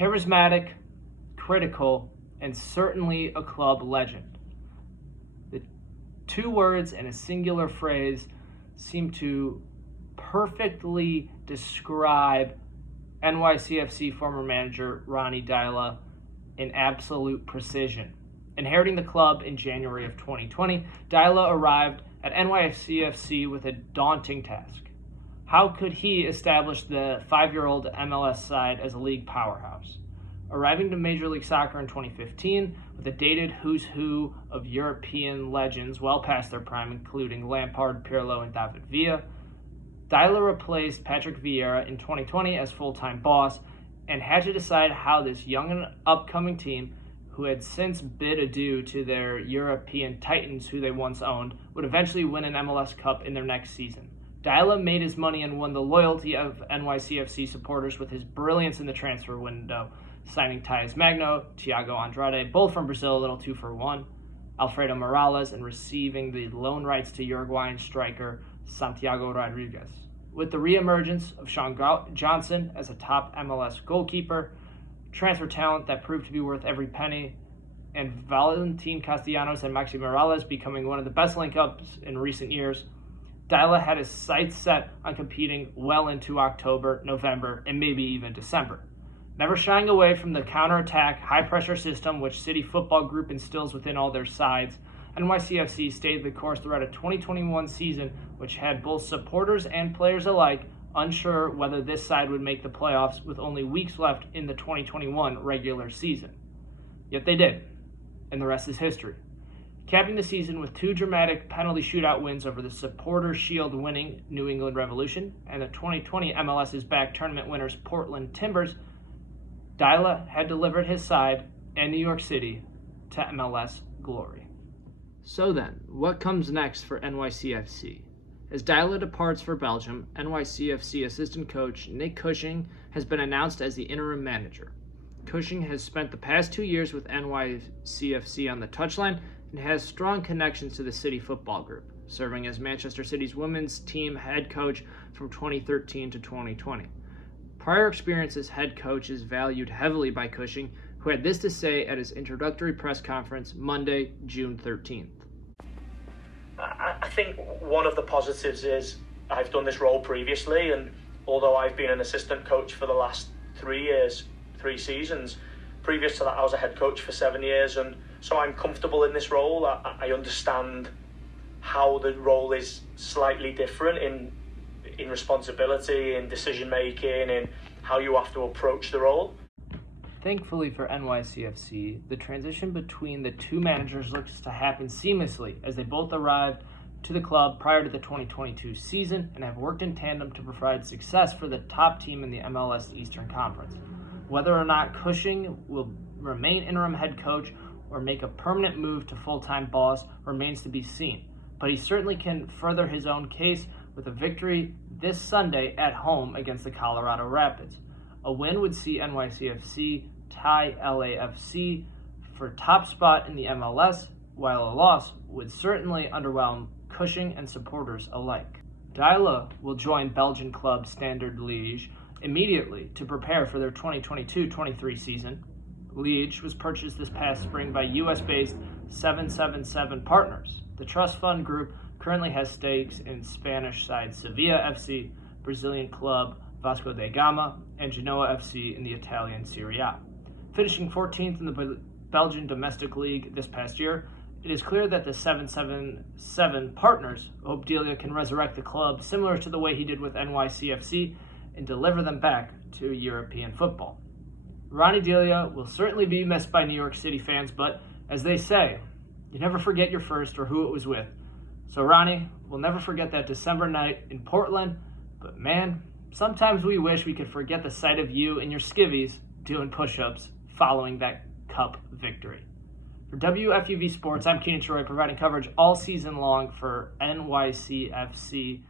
Charismatic, critical, and certainly a club legend. The two words in a singular phrase seem to perfectly describe NYCFC former manager Ronny Deila in absolute precision. Inheriting the club in January of 2020, Deila arrived at NYCFC with a daunting task. How could he establish the 5-year-old MLS side as a league powerhouse? Arriving to Major League Soccer in 2015 with a dated who's who of European legends well past their prime, including Lampard, Pirlo, and David Villa, Deila replaced Patrick Vieira in 2020 as full-time boss and had to decide how this young and upcoming team, who had since bid adieu to their European titans who they once owned, would eventually win an MLS Cup in their next season. Deila made his money and won the loyalty of NYCFC supporters with his brilliance in the transfer window, signing Thais Magno, Thiago Andrade, both from Brazil, a little 2-for-1, Alfredo Morales, and receiving the loan rights to Uruguayan striker Santiago Rodriguez. With the reemergence of Sean Johnson as a top MLS goalkeeper, transfer talent that proved to be worth every penny, and Valentin Castellanos and Maxi Morales becoming one of the best link-ups in recent years, Deila had his sights set on competing well into October, November, and maybe even December. Never shying away from the counter-attack, high-pressure system which City Football Group instills within all their sides, NYCFC stayed the course throughout a 2021 season which had both supporters and players alike unsure whether this side would make the playoffs with only weeks left in the 2021 regular season. Yet they did, and the rest is history. Capping the season with 2 dramatic penalty shootout wins over the Supporters' Shield winning New England Revolution and the 2020 MLS Back tournament winners Portland Timbers, Deila had delivered his side and New York City to MLS glory. So then, what comes next for NYCFC? As Deila departs for Belgium, NYCFC assistant coach Nick Cushing has been announced as the interim manager. Cushing has spent the past 2 years with NYCFC on the touchline and has strong connections to the City Football Group, serving as Manchester City's women's team head coach from 2013 to 2020. Prior experience as head coach is valued heavily by Cushing, who had this to say at his introductory press conference Monday, June 13th. I think one of the positives is I've done this role previously, and although I've been an assistant coach for the last 3 years, 3 seasons, previous to that I was a head coach for 7 years, and so I'm comfortable in this role. I understand how the role is slightly different in responsibility, in decision making, in how you have to approach the role. Thankfully for NYCFC, the transition between the two managers looks to happen seamlessly as they both arrived to the club prior to the 2022 season and have worked in tandem to provide success for the top team in the MLS Eastern Conference. Whether or not Cushing will remain interim head coach or make a permanent move to full-time boss remains to be seen, but he certainly can further his own case with a victory this Sunday at home against the Colorado Rapids. A win would see NYCFC tie LAFC for top spot in the MLS, while a loss would certainly underwhelm Cushing and supporters alike. Deila will join Belgian club Standard Liège immediately to prepare for their 2022-23 season. Liège was purchased this past spring by US-based 777 Partners. The trust fund group currently has stakes in Spanish side Sevilla FC, Brazilian club Vasco da Gama, and Genoa FC in the Italian Serie A. Finishing 14th in the Belgian domestic league this past year, it is clear that the 777 Partners hope Deila can resurrect the club similar to the way he did with NYCFC and deliver them back to European football. Ronny Deila will certainly be missed by New York City fans, but as they say, you never forget your first or who it was with. So Ronny, we'll never forget that December night in Portland, but man, sometimes we wish we could forget the sight of you and your skivvies doing push-ups following that cup victory. For WFUV Sports, I'm Keenan Troy, providing coverage all season long for NYCFC